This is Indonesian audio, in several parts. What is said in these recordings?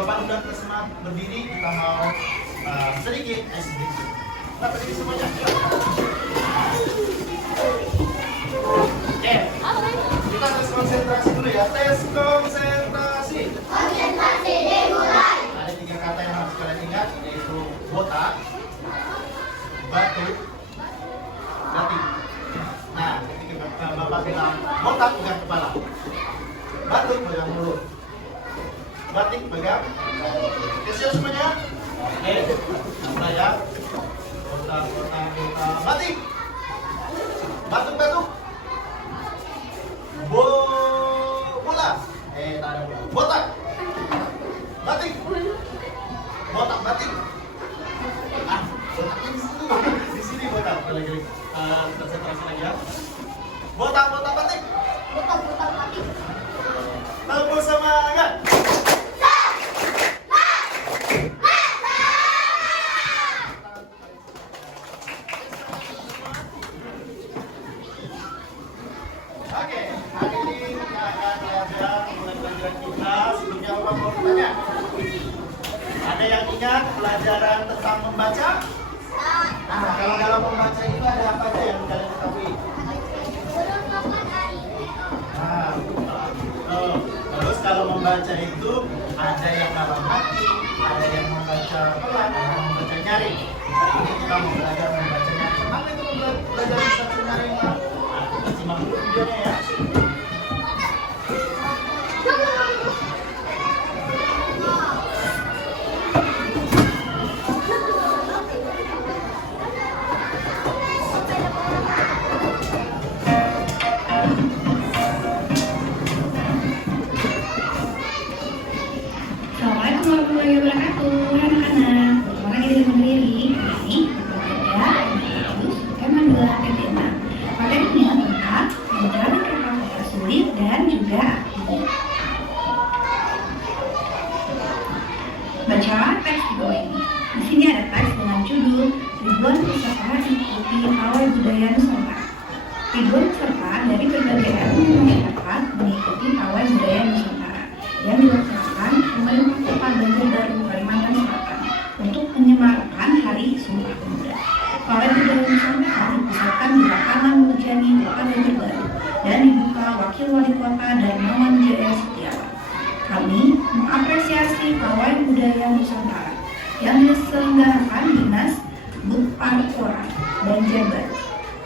Bapak undang ke semua berdiri, kita mau sedikit ice breaking. Kita berdiri semuanya. Oke, kita tes konsentrasi dulu ya. Tes konsentrasi. Konsentrasi dimulai. Ada 3 kata yang harus kalian ingat, yaitu botak, batu, batik. Nah, ketika Bapak bilang botak pegang kepala, batu pegang mulut, batik pegang. Oke, siap semuanya? Mulai ya. Botak, batik, batuk, bola. Tak ada bola. Botak, batik, botak, batik. Botaknya di sini botak. Lagi konsentrasi lagi ya. Botak, batik. Batik. Tepuk semangat. Oke, hari ini kita akan belajar mulai pelajaran kita. Sebelumnya Bapak mau bertanya. Ada yang ingat pelajaran tentang membaca? Nah, kalau dalam membaca itu ada apa aja yang kalian ketahui? Nah, terus kalau membaca itu ada yang dalam hati, ada yang membaca pelan, ada yang membaca nyaring. Ini kita mau belajar membaca nyaring. Apa itu belajar membaca nyaring, Pak? Nah, kita simak dulu videonya ya. Assalamualaikum warahmatullahi wabarakatuh. Anak-anak, orang yang berdiri ini berbeda dengan gelar tema. Materinya tentang mencari kata-kata sulit dan juga aktif. Baca teks di bawah ini. Di sini ada teks dengan judul ribuan peserta ikuti pawai budaya Nusantara. Ribuan peserta dari berbagai elemen masyarakat mengikuti pawai budaya Nusantara yang dilaksanakan pemerintah Kota Banjarbaru, Kalimantan Selatan untuk menyemarakan Hari Sumpah Pemuda. Pawai budaya Nusantara dipusatkan di lapangan Murjani, Kota Banjarbaru dan dibuka Wakil Wali Kota Darmawan Jaya Setiawan. Kami mengapresiasi pawai budaya Nusantara yang diselenggarakan Dinas Bupati Banjarbaru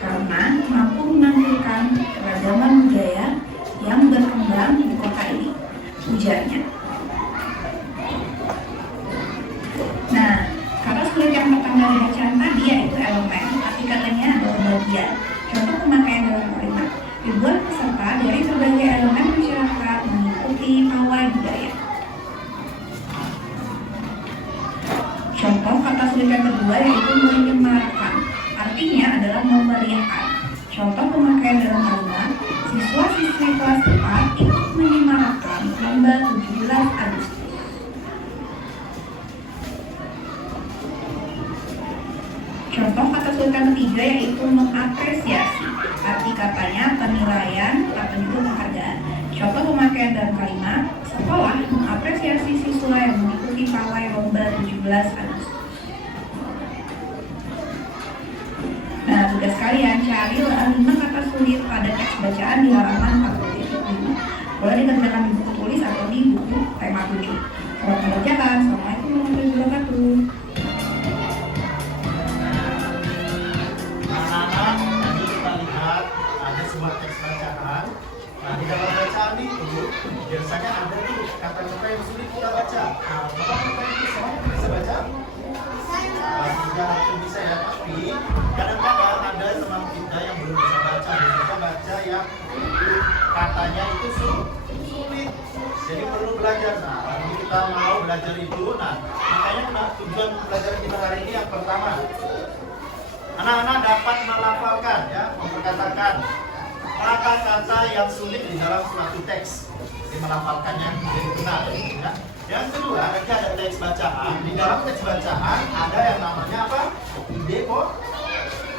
karena mampu menampilkan keragaman budaya yang berkembang di kota ini, ujarnya. Nah, kata sulit yang pertama dari bacaan tadi yaitu elemen, arti katanya adalah bagian. Contoh pemakaian dalam kalimat, ribuan peserta dari berbagai elemen masyarakat mengikuti pawai budaya. Contoh kata sulit yang kedua yaitu menyemarakan, artinya adalah memeriahkan. Contoh pemakaian dalam kalimat, siswa-siswi kelas 4 ikut menyemarakan lomba 17 Agustus. Contoh kata sulit yang ketiga yaitu mengapresiasi, arti katanya penilaian atau juga penghargaan. Contoh pemakaian dalam kalimat, sekolah mengapresiasi siswa yang mengikuti pawai lomba 17 Agustus. Nah, tugas kalian carilah 5 kata sulit pada teks bacaan di halaman 45. Boleh dikerjakan di buku tulis atau di buku tema 7. Selamat mengerjakan. Assalamualaikum warahmatullahi wabarakatuh. Anak-anak, tadi kita lihat ada sebuah teks bacaan. Nah, di dalam bacaan itu biasanya ada tuh kata-kata yang sulit kita baca. Nah, Bapak itu semuanya bisa baca? Tidak harus bisa ya, tapi kadang-kadang ada teman kita yang belum bisa baca. Bisa baca yang katanya itu sulit. Jadi perlu belajar. Nah, hari ini kita mau belajar itu. Nah, makanya tujuan pelajaran kita hari ini yang pertama, anak-anak dapat melafalkan, ya, memperkatakan kata-kata yang sulit di dalam suatu teks. Jadi melafalkannya jadi benar, ya. Yang kedua, nanti ada teks bacaan. Di dalam teks bacaan ada yang namanya apa? Ide pokok.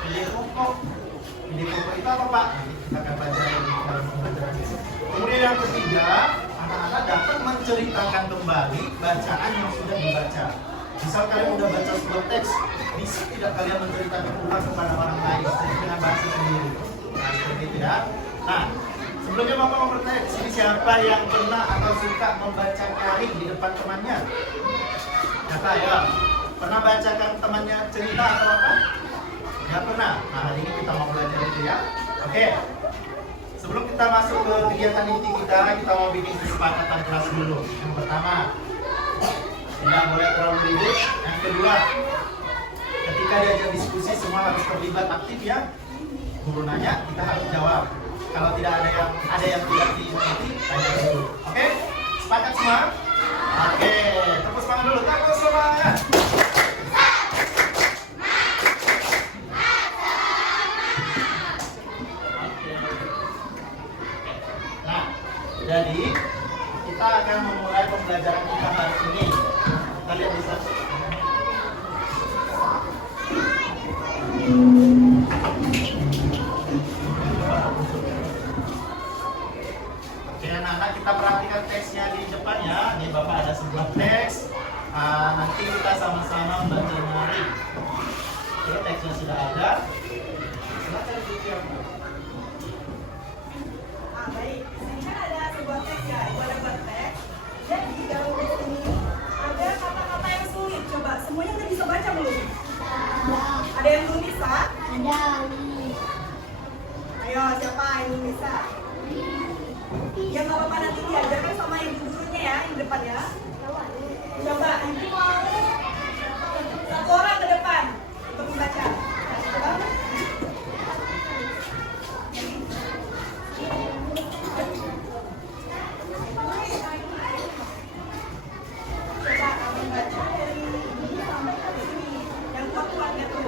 Ide pokok itu apa, Pak? Nanti kita akan baca dalam pembelajaran ini. Kemudian yang ketiga, anak-anak dapat menceritakan kembali bacaan yang sudah dibaca. Misal kalian udah baca sebuah teks, bisa tidak kalian menceritakan ulang kepada orang lain dengan bahasa sendiri? Nah, seperti itu ya. Nah, sebelumnya Bapak mau bertanya, di sini siapa yang pernah atau suka membaca kari di depan temannya? Siapa ya? Pernah bacakan temannya cerita atau apa? Ya pernah. Nah, hari ini kita mau belajar itu ya. Oke. Sebelum kita masuk ke kegiatan inti kita mau bikin kesepakatan kelas dulu. Yang pertama, tidak boleh terlalu ribut. Yang kedua, ketika diajak diskusi semua harus terlibat aktif ya. Guru nanya, kita harus jawab. Kalau tidak ada yang tidak dimengerti, tanya dulu. Oke? Sepakat semua? Oke, tepuk semangat dulu. Tepuk semangat. Nah, jadi kita akan memulai pembelajaran kita hari ini. Kita lihat di sana. Oke, anak-anak, kita perhatikan teksnya di depan ya. Ini Bapak ada sebuah teks. Nanti kita sama-sama membacanya. Oke, teksnya sudah ada. Silakan dilihat. Baik, ini kan ada sebuah teks ya, Ibu ada buat teks. Jadi dalam teks ini ada kata-kata yang sulit. Coba semuanya udah bisa baca belum? Ada yang belum bisa? Ada. Ayo, siapa yang belum bisa? Ya nggak apa-apa, nanti diajarkan sama ibu gurunya ya, yang depan ya. Coba, ibu mau satu orang ke depan untuk membaca. Coba. Coba kamu baca dari ini sampai ke sini. Yang kuat-kuatnya tuh.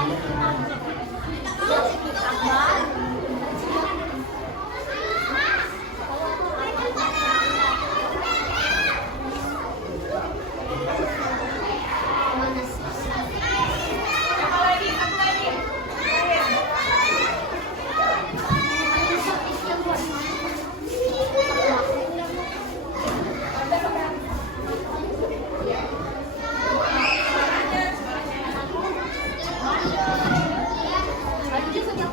Apa lagi? Satu lagi. Lanjut,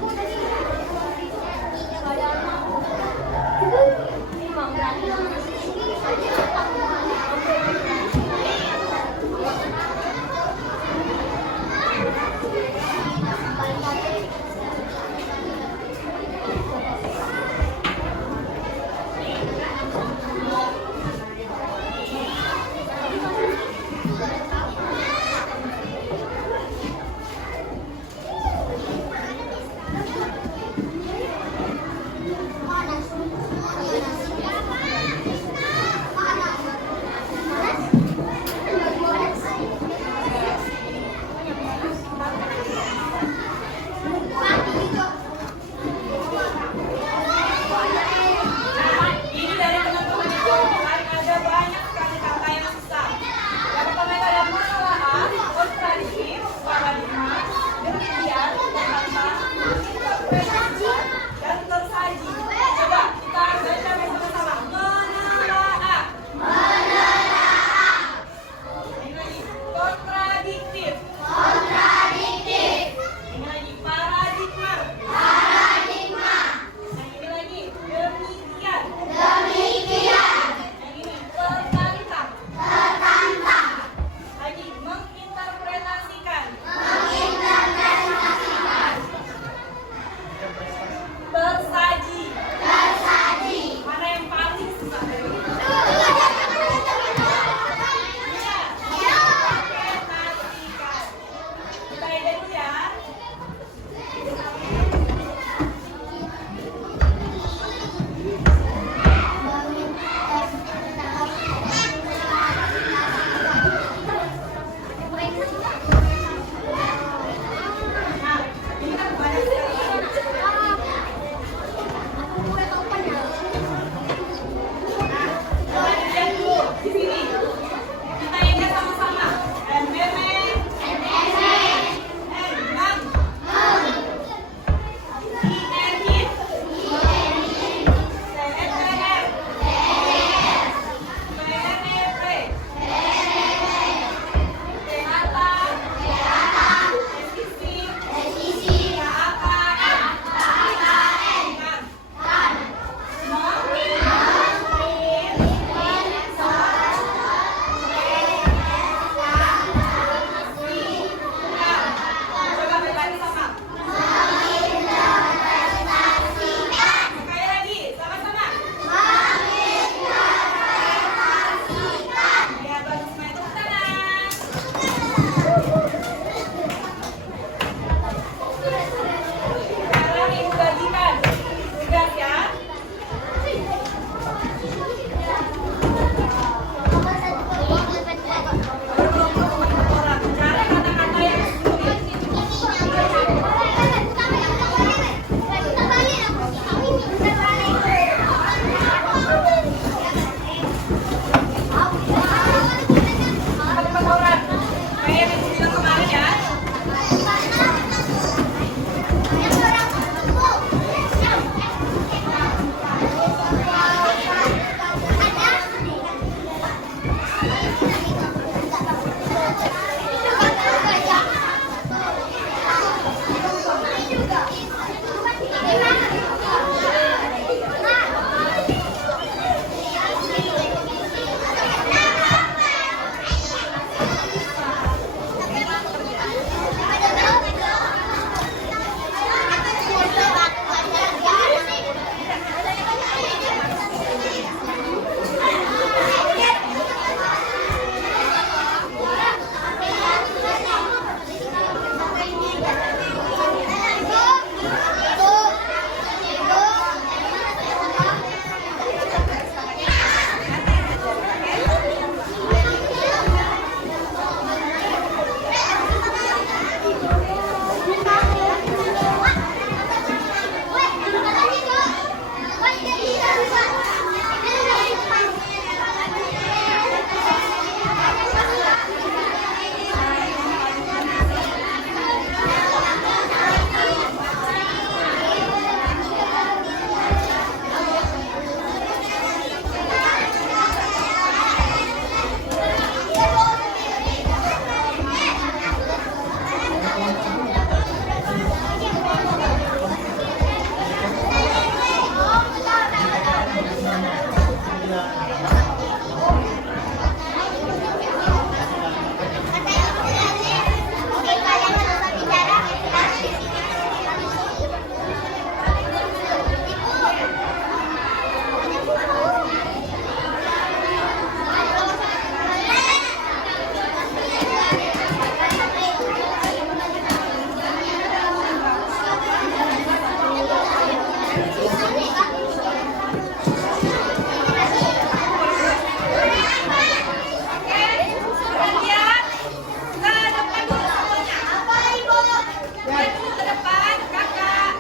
Lihat dulu ke depan, kakak.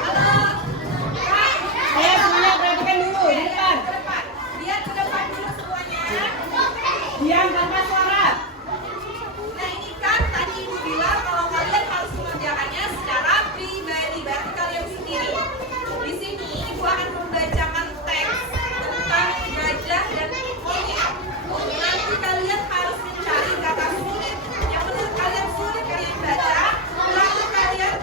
Halo. Kak. Semuanya perhatikan dulu di depan. Ke depan. Lihat ke depan dulu semuanya. Diam tanpa suara. Nah ini kan tadi ibu bilang kalau kalian harus mengerjakannya secara pribadi, berarti kalian sendiri. Di sini ibu akan membacakan teks tentang gajah dan monyet. Nanti kalian harus mencari kata sulit yang menurut kalian sulit kalian baca, lalu kalian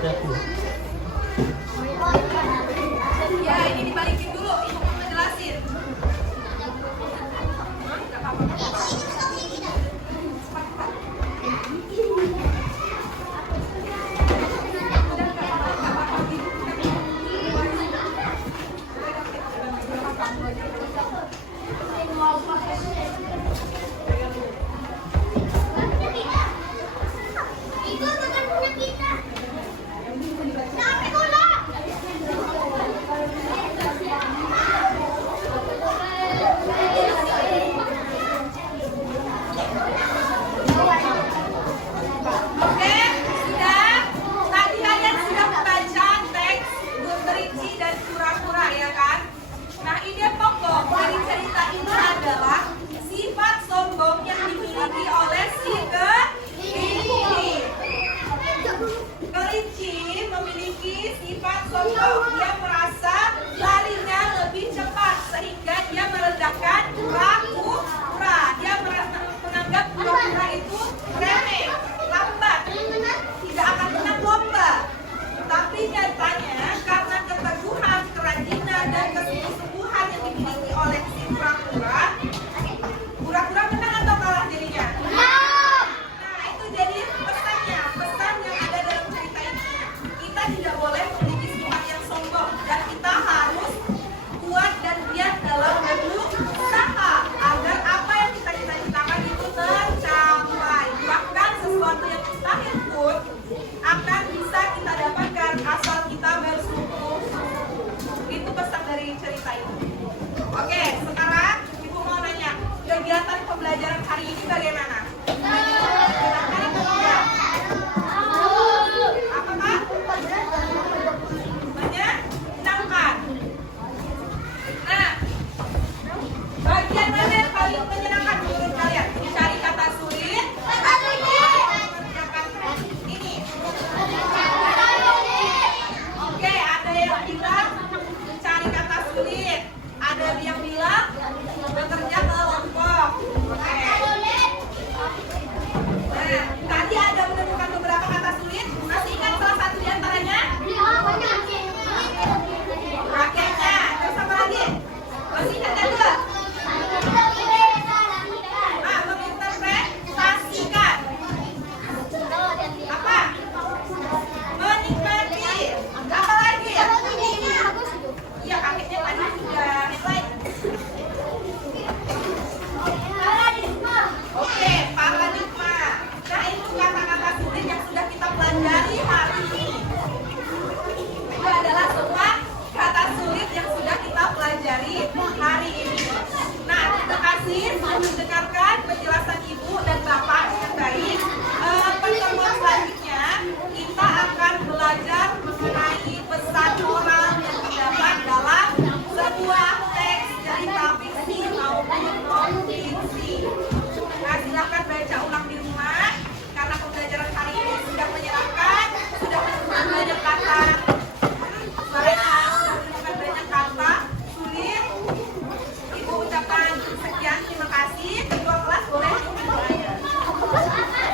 hati-hati. Ya, ini dibalikin dulu, ibu mau ngejelasin. Itu bukan punya kita. Sampai dulu. Oke, sudah. Tadi kalian sudah membaca teks berinci dan pura-pura ya kan? Nah, ide pokok dari cerita ini adalah sifat sombong yang dimiliki oleh si kelinci. Kelinci memiliki sifat sombong. Dia merasa larinya lebih cepat sehingga dia merendahkan kura-kura. Dia merasa menganggap kura-kura itu remeh, lambat, tidak akan menang lomba. Tapi nyatanya karena keteguhan, kerajinan, dan kesungguh-sungguhan yang dimiliki oleh si kura-kura, kura-kura menang atau kalah jadinya? Nah, itu jadi pesannya, pesan yang ada dalam cerita ini. Kita tidak boleh memiliki sifat yang sombong dan kita harus kuat dan giat dalam berusaha agar apa yang kita cita-citakan itu tercapai. Bahkan sesuatu yang mustahil pun akan bisa kita dapatkan asal kita bersungguh-sungguh. Itu pesan dari cerita ini. Oke, sekarang ibu mau nanya, kegiatan pembelajaran hari ini bagaimana? Menyenangkan atau tidak? Apa Kak? Menyenangkan. Nah, bagian mana yang paling menyenangkan menurut kalian? Mencari kata sulit? Mengerjakan ini. Oke, ada yang bilang mencari kata sulit. Ada yang bilang bekerja kelompok. Oke. Nah, tadi ada menemukan beberapa kata sulit. Masih ingat salah satu di antaranya? Raketnya. Terus apa lagi? Masih ingat kan dua? Menginterpretasikan. Apa? Menikmati. Apa lagi? Iya, akhirnya tadi sudah. Oke, paradigma. Nah, itu kata-kata sulit yang sudah kita pelajari hari ini. Itu adalah semua kata sulit yang sudah kita pelajari hari ini. Nah, terima kasih sudah mendengarkan penjelasan Ibu dan Bapak dengan baik. Pertemuan selanjutnya kita akan belajar mengenai pesan moral yang terdapat dalam sebuah teks cerita fiksi maupun non-fiksi. Nah, silakan baca ulang di rumah karena pembelajaran hari ini sudah menyenangkan, sudah menemukan banyak kata sudah banyak kata sulit. Ibu ucapkan sekian, terima kasih. Ketua kelas boleh bertanya. Ya, silakan.